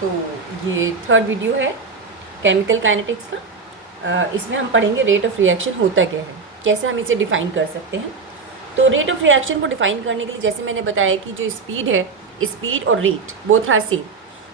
तो ये third video है केमिकल काइनेटिक्स का। इसमें हम पढ़ेंगे रेट ऑफ रिएक्शन होता क्या है, कैसे हम इसे डिफ़ाइन कर सकते हैं। तो रेट ऑफ रिएक्शन को डिफ़ाइन करने के लिए जैसे मैंने बताया कि जो स्पीड है, स्पीड और रेट बोथ आर सेम।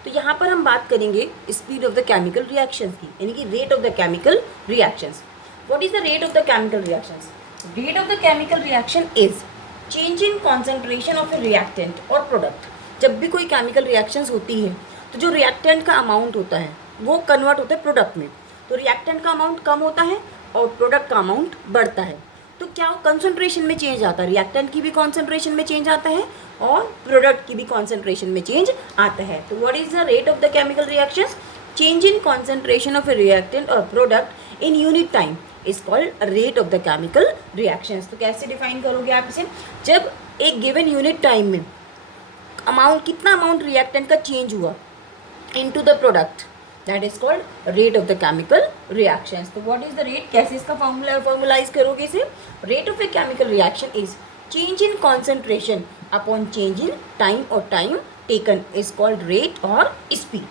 तो यहाँ पर हम बात करेंगे speed of the chemical reactions की, यानी कि rate of the chemical reactions. What is the rate of the chemical reactions? Rate of the chemical reaction is change in concentration of a reactant और प्रोडक्ट। जब भी कोई chemical reactions होती है तो जो रिएक्टेंट का अमाउंट होता है वो कन्वर्ट होता है प्रोडक्ट में। तो रिएक्टेंट का अमाउंट कम होता है और प्रोडक्ट का अमाउंट बढ़ता है। तो क्या कंसंट्रेशन में चेंज आता है, रिएक्टेंट की भी कंसंट्रेशन में चेंज आता है और प्रोडक्ट की भी कंसंट्रेशन में चेंज आता है। तो what is the rate of the chemical reactions? Change in concentration of a reactant और product in unit time is called rate of the chemical reactions. तो कैसे डिफाइन करोगे आप इसे? जब एक गिवन यूनिट टाइम में अमाउंट, कितना अमाउंट रिएक्टेंट का चेंज हुआ into the product, that is called rate of the chemical reactions. तो व्हाट इज द रेट? कैसे इसका फॉर्मुलाइज करोगे इसे? Rate of a chemical reaction is change in concentration upon change in time और time taken is called rate और speed.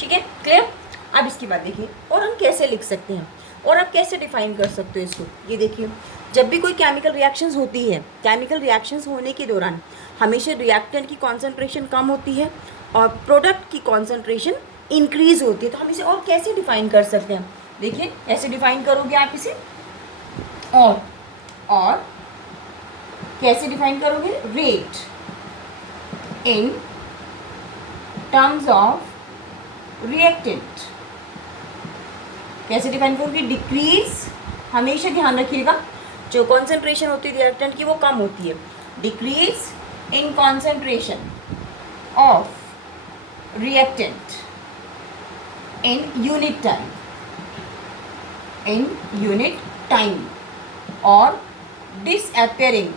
ठीक है, clear? अब इसके बाद देखिए और हम कैसे लिख सकते हैं और आप कैसे डिफाइन कर सकते हो इसको। ये देखिए, जब भी कोई केमिकल रिएक्शंस होती है, केमिकल रिएक्शंस होने के दौरान हमेशा रिएक्टेंट की कॉन्सेंट्रेशन कम होती है और प्रोडक्ट की कॉन्सेंट्रेशन इंक्रीज होती है। तो हम इसे और कैसे डिफाइन कर सकते हैं? देखिए कैसे डिफाइन करोगे आप इसे, और कैसे डिफाइन करोगे? Rate in terms of reactant. कैसे डिफाइन करोगे? डिक्रीज, हमेशा ध्यान रखिएगा जो कॉन्सेंट्रेशन होती है रिएक्टेंट की वो कम होती है। Decrease in concentration of reactant in unit time or disappearing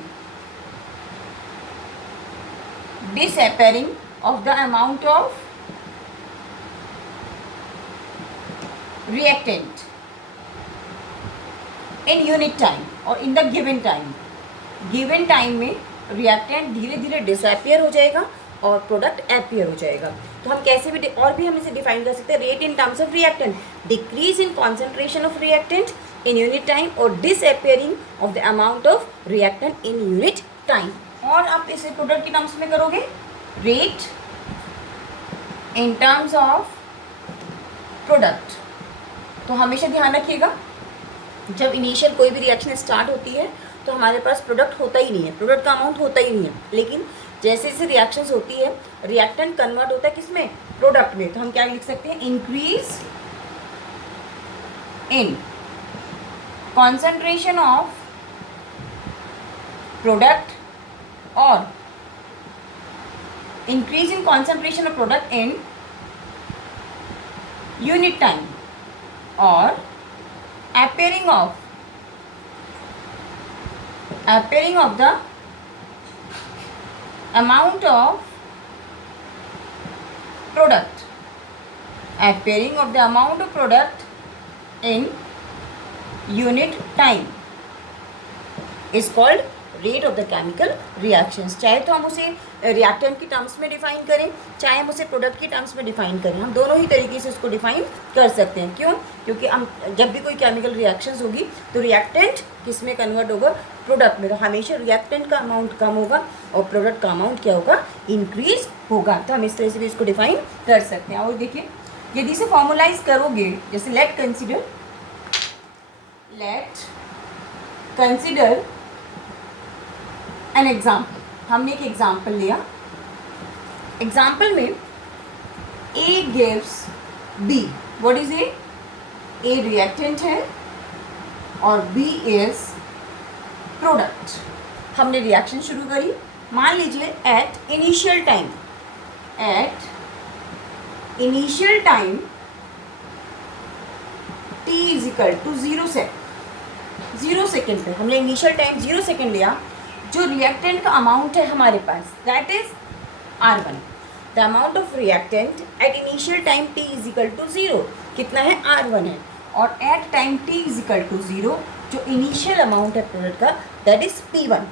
of the amount of reactant in unit time or in the given time में reactant धीरे धीरे disappear हो जाएगा और प्रोडक्ट अपीयर हो जाएगा। तो हम कैसे भी और भी हम इसे डिफाइन कर सकते हैं। Rate in terms of reactant, decrease in concentration of reactant in unit time और disappearing of the amount of reactant in unit time. और आप इसे प्रोडक्ट के टर्म्स में करोगे, rate in terms of product. तो हमेशा ध्यान रखिएगा जब इनिशियल कोई भी रिएक्शन स्टार्ट होती है तो हमारे पास प्रोडक्ट होता ही नहीं है, प्रोडक्ट का अमाउंट होता ही नहीं है। लेकिन जैसे जैसे रिएक्शंस होती है रिएक्टेंट कन्वर्ट होता है किसमें? प्रोडक्ट में। तो हम क्या लिख सकते हैं? Increase in concentration of product और increase in concentration of product in unit time और appearing of the amount of product, appearing of the amount of product in unit time is called rate of the chemical reactions। चाहे तो हम उसे reactant की terms में define करें, चाहे हम उसे प्रोडक्ट की टर्म्स में डिफाइन करें, हम दोनों ही तरीके से उसको डिफाइन कर सकते हैं। क्यों? क्योंकि हम जब भी कोई केमिकल रिएक्शंस होगी तो रिएक्टेंट किस में कन्वर्ट होगा? प्रोडक्ट में। तो हमेशा रिएक्टेंट का अमाउंट कम होगा और प्रोडक्ट का अमाउंट क्या होगा? इंक्रीज होगा। तो हम इस तरह से भी इसको डिफाइन कर सकते हैं। और देखिए यदि इसे फॉर्मुलाइज करोगे, जैसे लेट कंसिडर एन एग्जाम्पल। हमने एक एग्जाम्पल लिया, एग्जाम्पल में A gives B. What is A? A reactant है और बी इज प्रोडक्ट। हमने रिएक्शन शुरू करी, मान लीजिए at initial time t is equal to 0 second पे हमने इनिशियल टाइम 0 सेकेंड लिया। जो रिएक्टेंट का अमाउंट है हमारे पास that is R1। The amount of reactant at initial time t is equal to 0 कितना है? R1 है। और at time t is equal to 0 जो इनिशियल अमाउंट है प्रोडक्ट का that is P1।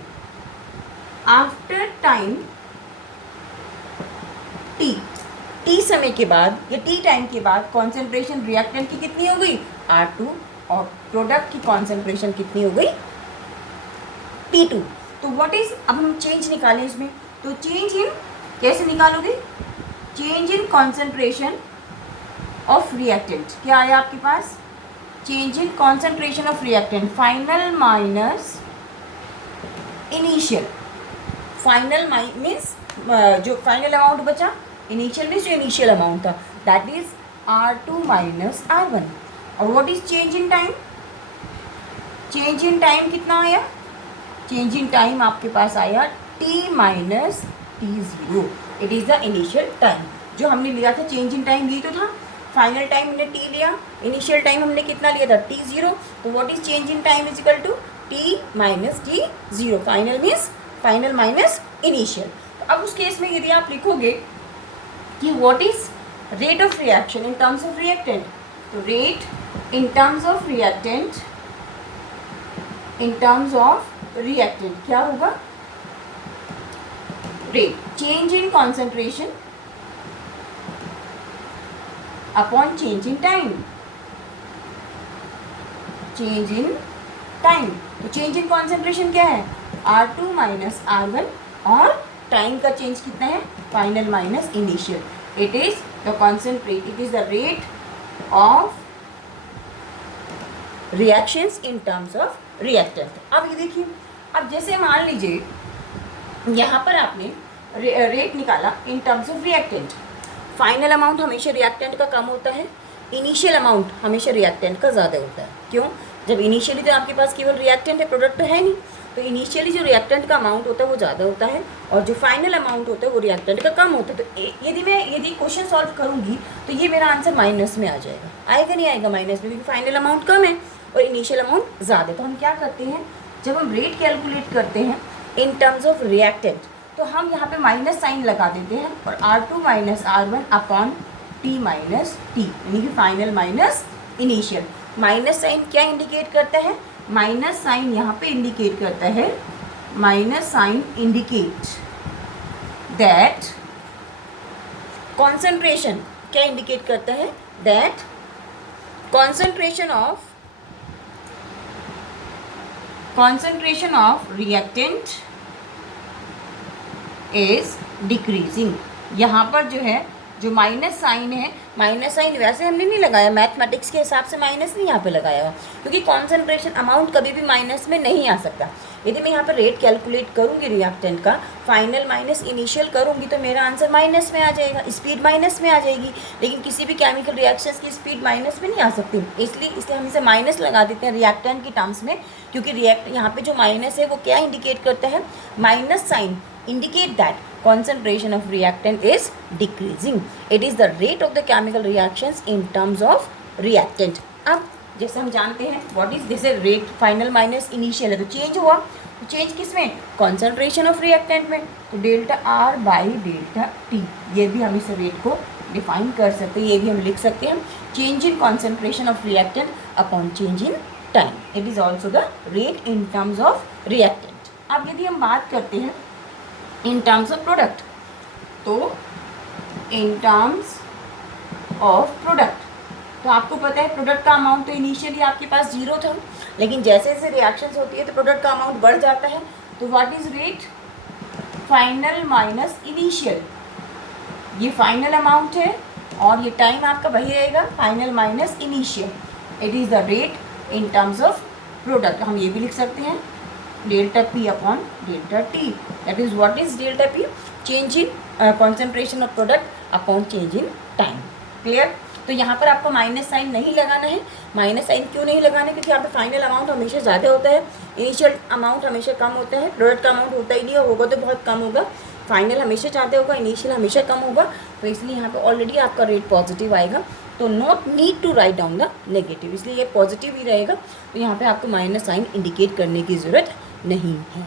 After time t T समय के बाद या टी टाइम के बाद कॉन्सेंट्रेशन रिएक्टेंट की कितनी हो गई, R2, और प्रोडक्ट की कॉन्सेंट्रेशन कितनी हो गई, P2। तो व्हाट इज, अब हम चेंज निकालें इसमें, तो चेंज इन कैसे निकालोगे, change in concentration of reactant, क्या आया आपके पास, change in concentration of reactant final minus initial, final means जो फाइनल अमाउंट बचा, इनिशियल मीन्स जो इनिशियल अमाउंट था, that is R2 minus R1। और what is change in time, change in time कितना आया, चेंज इन टाइम आपके पास आया T minus T0, it is the initial time. जो हमने लिया था चेंज इन टाइम यही तो था, फाइनल टाइम हमने T लिया, इनिशियल टाइम हमने कितना लिया था T0, तो what is change in time is equal to T minus T0, final means final minus initial. तो अब उस केस में यदि आप लिखोगे कि what is rate of reaction in terms of reactant, तो rate in terms of reactant, in terms of reactant क्या होगा, rate change in concentration upon change in time, change in time. तो चेंज इन कॉन्सेंट्रेशन क्या है, R2 minus R1, और time का change कितना है, final minus initial, it is the concentrate, it is the rate of reactions in terms of reactant. अब ये देखिए, अब जैसे मान लीजिए यहाँ पर आपने रेट निकाला इन terms of reactant, final amount हमेशा रिएक्टेंट का कम होता है, इनिशियल अमाउंट हमेशा रिएक्टेंट का ज़्यादा होता है। क्यों, जब इनिशियली तो आपके पास केवल रिएक्टेंट है, प्रोडक्ट तो है नहीं, तो इनिशियली जो रिएक्टेंट का अमाउंट होता है वो ज़्यादा होता है, और जो फाइनल अमाउंट होता है वो रिएक्टेंट का कम होता है। तो यदि क्वेश्चन सॉल्व करूँगी तो ये मेरा आंसर माइनस में आ जाएगा, आएगा नहीं आएगा माइनस में, क्योंकि फाइनल अमाउंट कम है और इनिशियल अमाउंट ज़्यादा। तो हम क्या करते हैं, जब हम रेट कैलकुलेट करते हैं इन टर्म्स ऑफ रिएक्टेंट, तो हम यहाँ पे माइनस साइन लगा देते हैं, और R2 minus R1 upon T minus T, यानी कि final minus initial. Minus sign क्या इंडिकेट करता है, माइनस साइन यहाँ पे इंडिकेट करता है, minus sign indicate that concentration, क्या इंडिकेट करता है, that concentration of reactant is decreasing. यहाँ पर जो है, जो माइनस साइन है, माइनस साइन वैसे हमने नहीं लगाया, मैथमेटिक्स के हिसाब से माइनस नहीं यहाँ पे लगाया हुआ, क्योंकि कॉन्सेंट्रेशन अमाउंट कभी भी माइनस में नहीं आ सकता। यदि मैं यहाँ पर रेट कैलकुलेट करूँगी रिएक्टेंट का, फाइनल माइनस इनिशियल करूँगी, तो मेरा आंसर माइनस में आ जाएगा, स्पीड माइनस में आ जाएगी। लेकिन किसी भी केमिकल रिएक्शंस की स्पीड माइनस में नहीं आ सकती, इसलिए हम इसे माइनस लगा देते हैं रिएक्टेंट की टर्म्स में, क्योंकि यहाँ पे जो माइनस है वो क्या इंडिकेट करता है, minus sign indicate that concentration of reactant is decreasing. It is the rate of the chemical reactions in terms of reactant. अब जैसे हम जानते हैं what is this, rate final minus initial है, तो चेंज हुआ, तो चेंज किस में, कॉन्सेंट्रेशन ऑफ रिएक्टेंट में, तो delta R by delta T, ये भी हम इस रेट को डिफाइन कर सकते हैं, ये भी हम लिख सकते हैं, change in concentration of reactant upon change in time, it is also the rate in terms of reactant. अब यदि हम बात करते हैं इन टर्म्स ऑफ प्रोडक्ट, तो इन टर्म्स ऑफ प्रोडक्ट, तो आपको पता है प्रोडक्ट का अमाउंट तो इनिशियली आपके पास 0 था, लेकिन जैसे जैसे रिएक्शंस होती है तो प्रोडक्ट का अमाउंट बढ़ जाता है। तो what is rate, final minus initial, ये फाइनल अमाउंट है और ये टाइम आपका वही रहेगा, final minus initial, it is the rate in terms of product. हम ये भी लिख सकते हैं delta P upon delta T, that is what is delta P, change in concentration of product upon change in time. Clear, तो यहाँ पर आपको माइनस साइन नहीं लगाना है। माइनस साइन क्यों नहीं लगाना है, क्योंकि यहाँ पे फाइनल अमाउंट हमेशा ज़्यादा होता है, इनिशियल अमाउंट हमेशा कम होता है, प्रोडक्ट का अमाउंट होता ही नहीं, होगा तो बहुत कम होगा, फाइनल हमेशा ज़्यादा होगा, इनिशियल हमेशा कम होगा, तो इसलिए यहाँ पे ऑलरेडी आपका रेट पॉजिटिव आएगा, तो not need to write down the negative, इसलिए ये पॉजिटिव ही रहेगा, तो यहाँ पे आपको माइनस साइन इंडिकेट करने की ज़रूरत नहीं है।